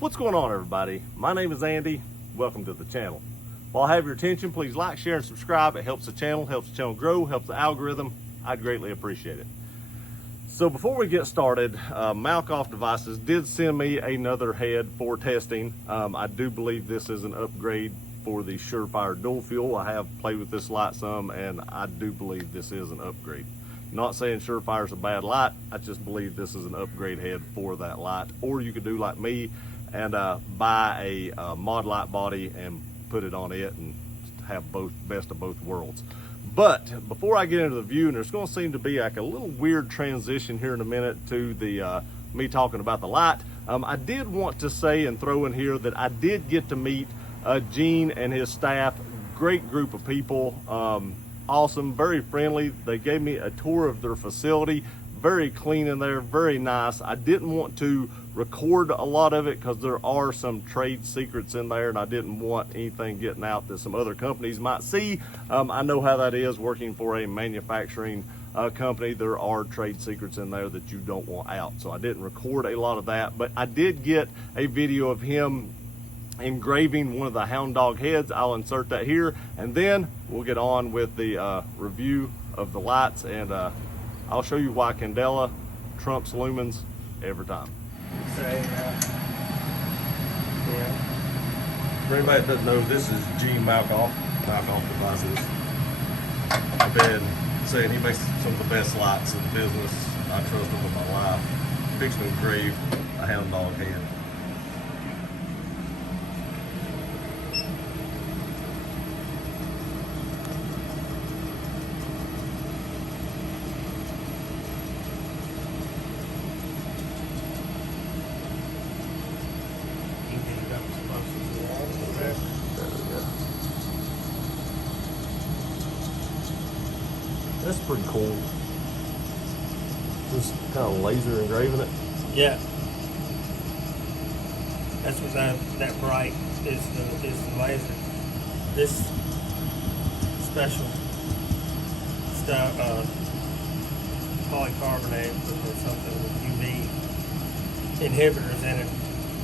What's going on, everybody? My name is Andy. Welcome to the channel. While I have your attention, please like, share, and subscribe. It helps the channel grow, helps the algorithm. I'd greatly appreciate it. So before we get started, Malkoff Devices did send me another head for testing. I do believe this is an upgrade for the Surefire dual fuel. I have played with this light some, and I do believe this is an upgrade. Not saying Surefire is a bad light, I just believe this is an upgrade head for that light. Or you could do like me and buy a mod light body and put it on it and have both best of both worlds. But before I get into the view, and there's going to seem to be like a little weird transition here in a minute to the me talking about the light, I did want to say and throw in here that I did get to meet Gene and his staff. Great group of people, awesome, very friendly. They gave me a tour of their facility. Very clean in there, very nice. I didn't want to record a lot of it because there are some trade secrets in there, and I didn't want anything getting out that some other companies might see. I know how that is working for a manufacturing company. There are trade secrets in there that you don't want out, so I didn't record a lot of that. But I did get a video of him engraving one of the hound dog heads. I'll insert that here, and then we'll get on with the review of the lights, and I'll show you why Candela trumps lumens every time. So, yeah. For anybody that doesn't know, this is Gene Malkoff Devices. I've been saying he makes some of the best lights in the business. I trust him with my life. Fixing to engrave a hound dog head. That's pretty cool. Just kind of laser engraving it. Yeah. That's what that bright is the laser. This special stuff, polycarbonate or something with UV inhibitors in it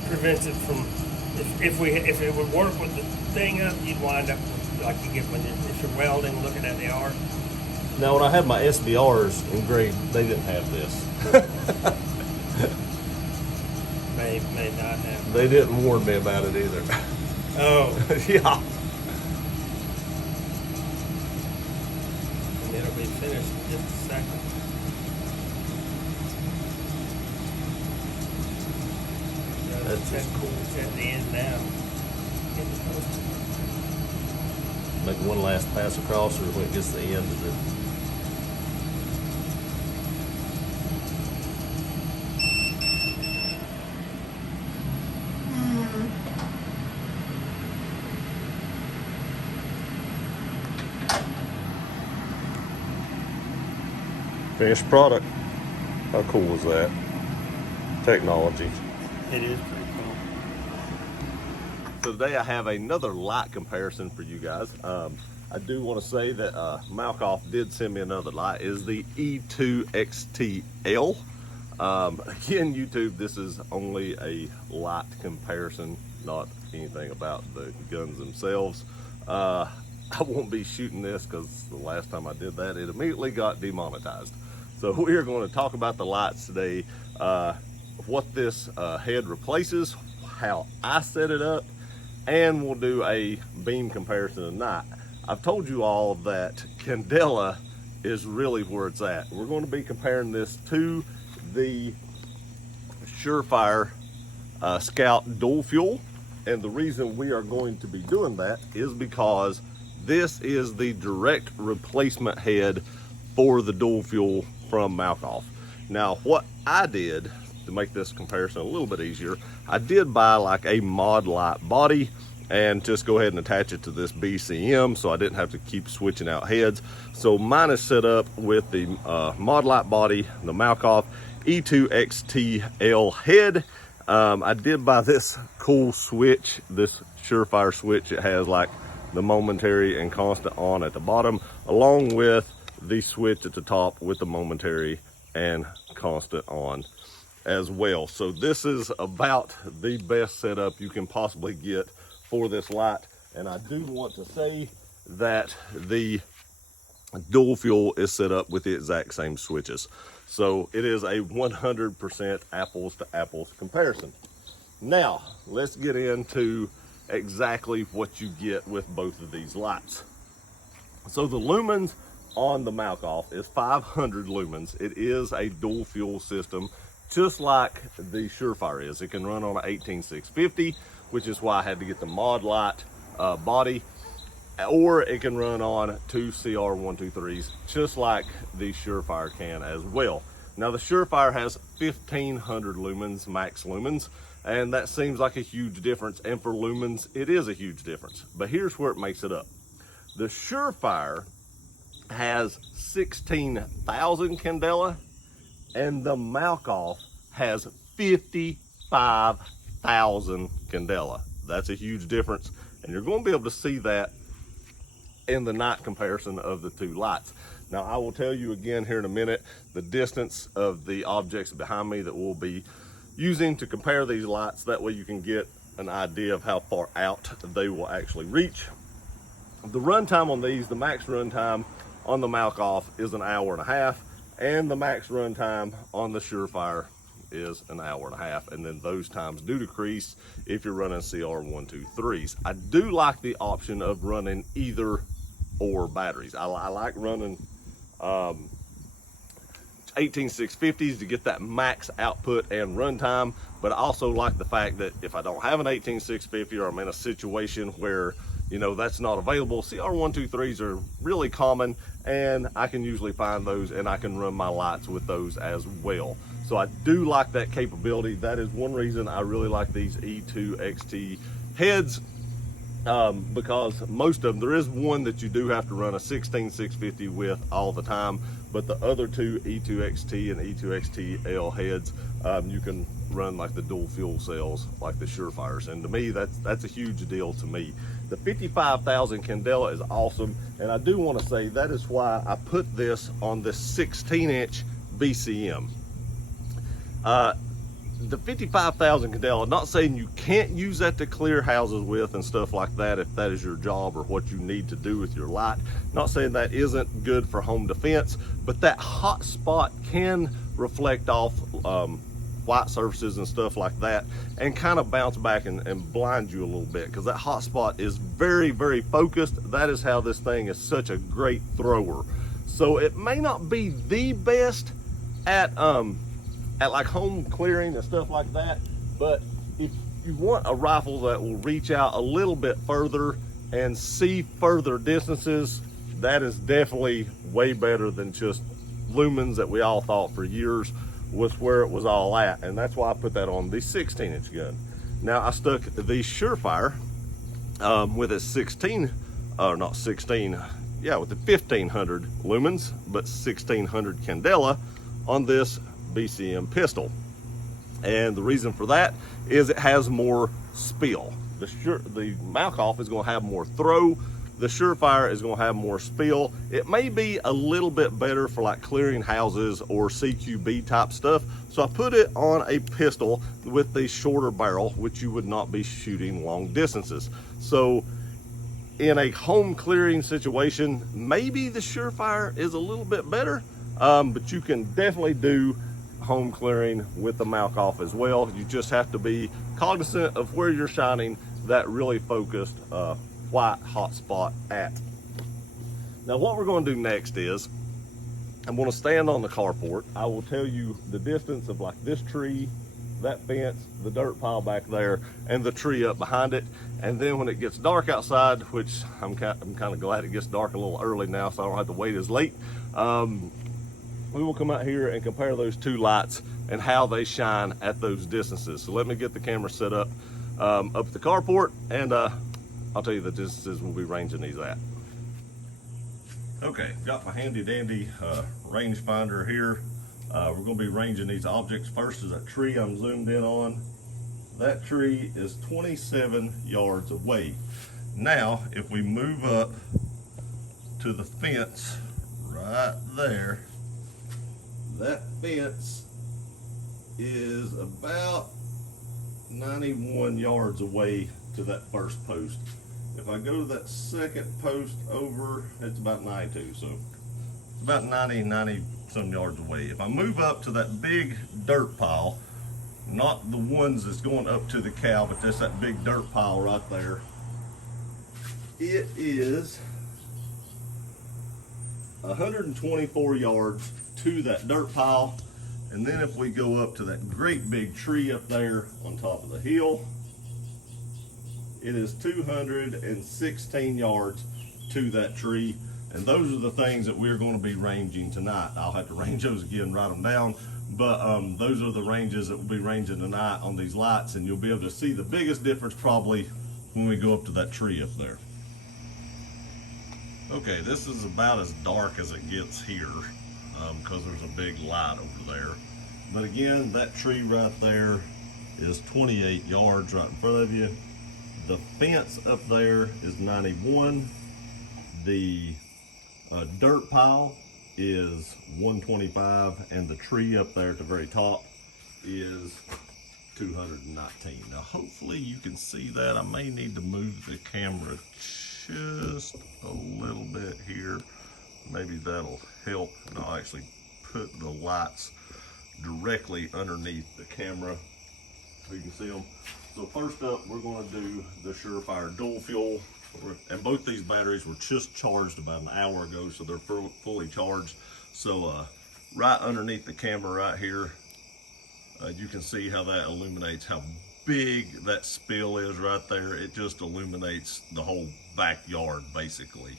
prevents it from. If it would work with the thing up, you'd wind up with, like you get if you're welding, looking at the arc. Now, when I had my SBRs engraved, they didn't have this. may not have. They didn't warn me about it either. Oh. Yeah. And it'll be finished in just a second. That's just cool. It's at the end now. Make one last pass across, or when it gets to the end of it. Finished product. How cool is that? Technology. It is pretty cool. So today I have another light comparison for you guys. I do want to say that Malkoff did send me another light. It is the E2XTL. Again, YouTube, this is only a light comparison, not anything about the guns themselves. I won't be shooting this because the last time I did that, it immediately got demonetized. So we are going to talk about the lights today, what this head replaces, how I set it up, and we'll do a beam comparison tonight. I've told you all that Candela is really where it's at. We're going to be comparing this to the Surefire Scout dual fuel, and the reason we are going to be doing that is because this is the direct replacement head for the dual fuel from Malkoff. Now, what I did to make this comparison a little bit easier, I did buy like a mod light body and just go ahead and attach it to this BCM so I didn't have to keep switching out heads. So mine is set up with the mod light body, the Malkoff E2XTL head. I did buy this cool switch, this Surefire switch. It has like the momentary and constant on at the bottom, along with the switch at the top with the momentary and constant on. as well. So this is about the best setup you can possibly get for this light. And I do want to say that the dual fuel is set up with the exact same switches. So it is a 100% apples to apples comparison. Now, let's get into exactly what you get with both of these lights. So the lumens on the Malkoff is 500 lumens. It is a dual fuel system, just like the Surefire is. It can run on an 18650, which is why I had to get the mod light body, or it can run on two CR123s, just like the Surefire can as well. Now the Surefire has 1500 lumens, max lumens, and that seems like a huge difference, and for lumens, it is a huge difference. But here's where it makes it up. The Surefire has 16,000 candela, and the Malkoff has 55,000 candela. That's a huge difference, and you're going to be able to see that in the night comparison of the two lights. Now, I will tell you again here in a minute the distance of the objects behind me that we'll be using to compare these lights. That way you can get an idea of how far out they will actually reach. The runtime on these, the max runtime on the Malkoff is 1.5 hours, and the max runtime on the Surefire is 1.5 hours, and then those times do decrease if you're running CR123s. I do like the option of running either or batteries. I like running 18650s to get that max output and runtime, but I also like the fact that if I don't have an 18650 or I'm in a situation where, you know, that's not available, CR123s are really common, and I can usually find those and I can run my lights with those as well. So I do like that capability. That is one reason I really like these E2XT heads, because most of them, there is one that you do have to run a 16650 with all the time, but the other two, E2XT and E2XTL heads, you can run like the dual fuel cells like the Surefires, and to me that's a huge deal to me. The 55,000 candela is awesome, and I do want to say that is why I put this on this 16-inch BCM. The 55,000 candela, not saying you can't use that to clear houses with and stuff like that if that is your job or what you need to do with your light. Not saying that isn't good for home defense, but that hot spot can reflect off white surfaces and stuff like that and kind of bounce back and blind you a little bit, because that hot spot is very, very focused. That is how this thing is such a great thrower. So it may not be the best at like home clearing and stuff like that, but if you want a rifle that will reach out a little bit further and see further distances, that is definitely way better than just lumens that we all thought for years was where it was all at. And that's why I put that on the 16-inch gun. Now I stuck the Surefire with a 16, or not 16, yeah, with the 1500 lumens, but 1600 candela on this BCM pistol. And the reason for that is it has more spill. The Malkoff is going to have more throw. The Surefire is going to have more spill. It may be a little bit better for like clearing houses or CQB type stuff. So I put it on a pistol with the shorter barrel, which you would not be shooting long distances. So in a home clearing situation, maybe the Surefire is a little bit better, but you can definitely do home clearing with the Malkoff as well. You just have to be cognizant of where you're shining that really focused white hot spot at. Now what we're going to do next is I'm going to stand on the carport. I will tell you the distance of like this tree, that fence, the dirt pile back there, and the tree up behind it. And then when it gets dark outside, which I'm kind of glad it gets dark a little early now so I don't have to wait as late, we will come out here and compare those two lights and how they shine at those distances. So let me get the camera set up at the carport, and I'll tell you the distances we'll be ranging these at. Okay, got my handy dandy range finder here. We're going to be ranging these objects. First is a tree I'm zoomed in on. That tree is 27 yards away. Now, if we move up to the fence right there, that fence is about 91 yards away to that first post. If I go to that second post over, it's about 92, so it's about 90 some yards away. If I move up to that big dirt pile, not the ones that's going up to the cow, but that's that big dirt pile right there, it is 124 yards to that dirt pile. And then if we go up to that great big tree up there on top of the hill, it is 216 yards to that tree. And those are the things that we're going to be ranging tonight. I'll have to range those again, write them down. But those are the ranges that we'll be ranging tonight on these lights. And you'll be able to see the biggest difference probably when we go up to that tree up there. Okay, this is about as dark as it gets here because there's a big light over there. But again, that tree right there is 28 yards right in front of you. The fence up there is 91. The dirt pile is 125, and the tree up there at the very top is 219. Now hopefully you can see that. I may need to move the camera just a little bit here. Maybe that'll help, and I'll actually put the lights directly underneath the camera so you can see them. So first up, we're going to do the Surefire dual fuel, and both these batteries were just charged about an hour ago, so they're fully charged. So right underneath the camera right here, you can see how that illuminates how big that spill is right there. It just illuminates the whole backyard basically.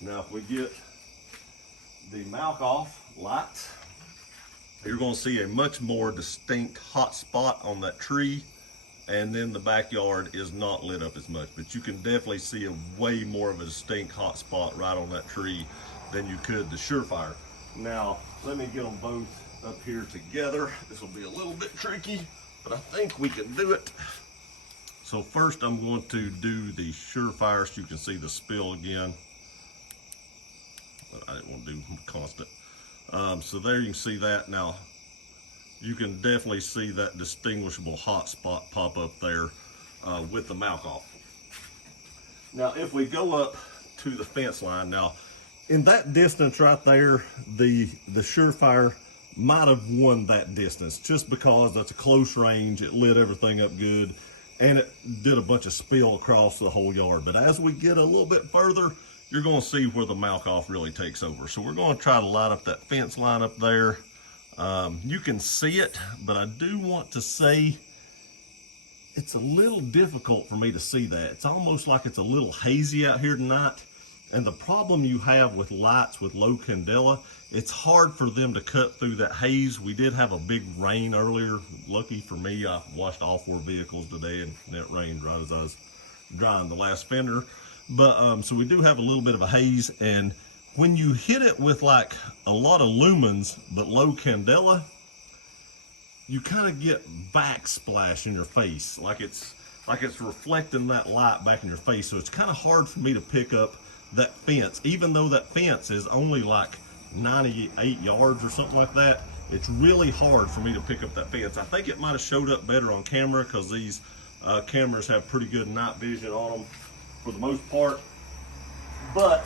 Now if we get the Malkoff lights, you're going to see a much more distinct hot spot on that tree, and then the backyard is not lit up as much, but you can definitely see a way more of a distinct hot spot right on that tree than you could the Surefire. Now let me get them both up here together. This will be a little bit tricky, but I think we can do it. So first I'm going to do the Surefire so you can see the spill again. But I didn't want to do constant. So there you can see that. Now you can definitely see that distinguishable hot spot pop up there with the Malkoff. Now if we go up to the fence line, now in that distance right there, the Surefire might have won that distance just because that's a close range. It lit everything up good and it did a bunch of spill across the whole yard. But as we get a little bit further, you're going to see where the Malkoff really takes over. So we're going to try to light up that fence line up there. You can see it, but I do want to say it's a little difficult for me to see that. It's almost like it's a little hazy out here tonight. And the problem you have with lights with low candela, it's hard for them to cut through that haze. We did have a big rain earlier. Lucky for me, I washed all 4 vehicles today and it rained right as I was drying the last fender. But so we do have a little bit of a haze, and when you hit it with like a lot of lumens but low candela, you kind of get backsplash in your face, like it's reflecting that light back in your face. So it's kind of hard for me to pick up that fence, even though that fence is only like 98 yards or something like that. It's really hard for me to pick up that fence. I think it might have showed up better on camera because these cameras have pretty good night vision on them for the most part, but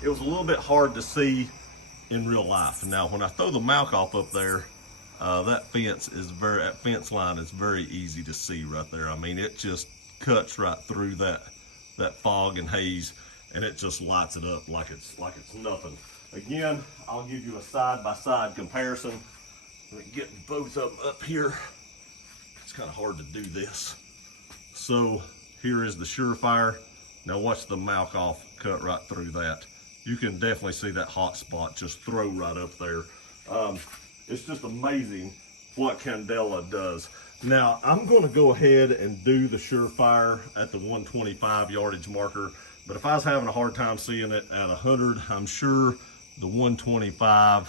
it was a little bit hard to see in real life. Now when I throw the Malkoff up there, that fence line is very easy to see right there. I mean, it just cuts right through that fog and haze, and it just lights it up like it's nothing. Again, I'll give you a side-by-side comparison. Let me get both of them up here. It's kind of hard to do this. So here is the Surefire. Now watch the Malkoff cut right through that. You can definitely see that hot spot just throw right up there. It's just amazing what candela does. Now I'm going to go ahead and do the Surefire at the 125 yardage marker, but if I was having a hard time seeing it at 100, I'm sure the 125,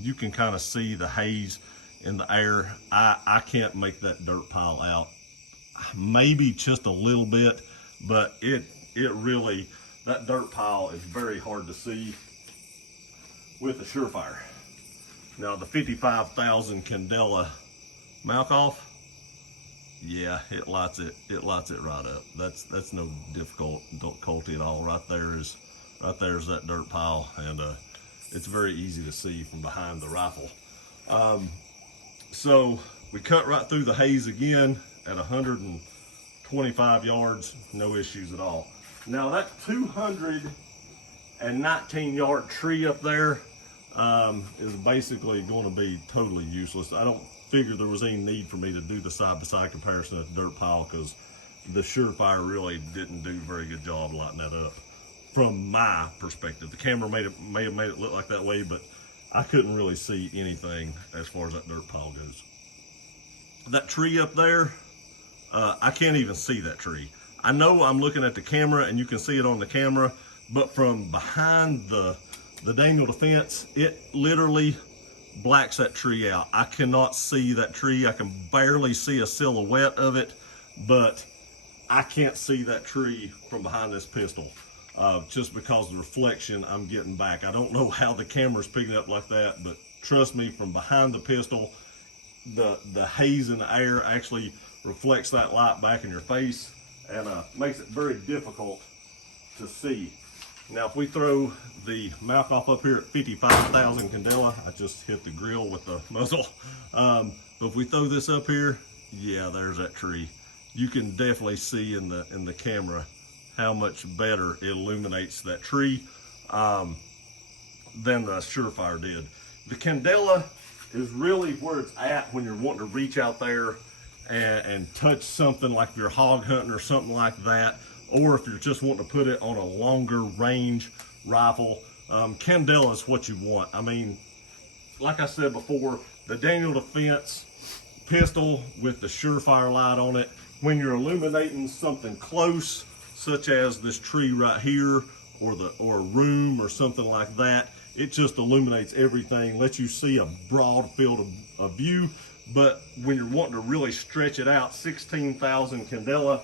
you can kind of see the haze in the air. I can't make that dirt pile out. Maybe just a little bit, but it really, that dirt pile is very hard to see with the Surefire. Now the 55,000 Candela Malkoff, yeah, it lights it right up. That's no difficulty at all. Right there's that dirt pile, and it's very easy to see from behind the rifle. So we cut right through the haze again at 125 yards, no issues at all. Now that 219 yard tree up there is basically going to be totally useless. I don't figure there was any need for me to do the side-by-side comparison of the dirt pile, because the Surefire really didn't do a very good job lighting that up from my perspective. The camera may have made it look like that way, but I couldn't really see anything as far as that dirt pile goes. That tree up there, I can't even see that tree. I know I'm looking at the camera and you can see it on the camera, but from behind the Daniel Defense, it literally blacks that tree out. I cannot see that tree. I can barely see a silhouette of it, but I can't see that tree from behind this pistol, just because of the reflection I'm getting back. I don't know how the camera's picking up like that, but trust me, from behind the pistol, the haze in the air actually reflects that light back in your face, and makes it very difficult to see. Now if we throw the Malkoff up here at 55,000 Candela, I just hit the grill with the muzzle. But if we throw this up here, yeah, there's that tree. You can definitely see in the camera how much better it illuminates that tree than the Surefire did. The Candela is really where it's at when you're wanting to reach out there and touch something, like if you're hog hunting or something like that, or if you're just wanting to put it on a longer range rifle. Candela is what you want. I mean, like I said before, the Daniel Defense pistol with the Surefire light on it, when you're illuminating something close, such as this tree right here, or a room or something like that, it just illuminates everything, lets you see a broad field of view. But when you're wanting to really stretch it out, 16,000 Candela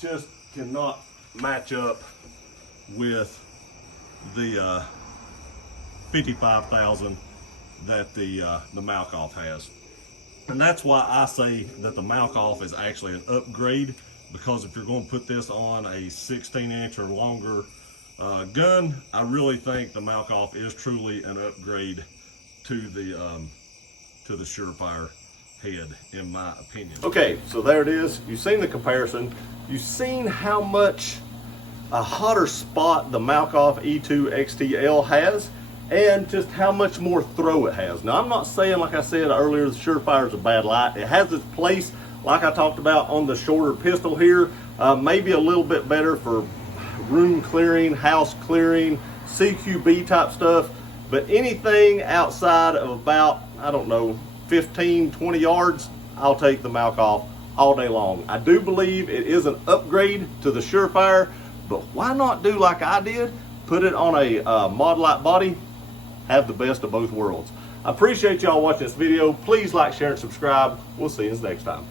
just cannot match up with the 55,000 that the Malkoff has. And that's why I say that the Malkoff is actually an upgrade, because if you're going to put this on a 16-inch or longer gun, I really think the Malkoff is truly an upgrade to the Surefire head, in my opinion. Okay, so there it is. You've seen the comparison. You've seen how much a hotter spot the Malkoff E2XTL has, and just how much more throw it has. Now, I'm not saying, like I said earlier, the Surefire is a bad light. It has its place, like I talked about on the shorter pistol here. Maybe a little bit better for room clearing, house clearing, CQB type stuff. But anything outside of about, I don't know, 15, 20 yards, I'll take the Malkoff all day long. I do believe it is an upgrade to the Surefire, but why not do like I did? Put it on a mod light body, have the best of both worlds. I appreciate y'all watching this video. Please like, share, and subscribe. We'll see you next time.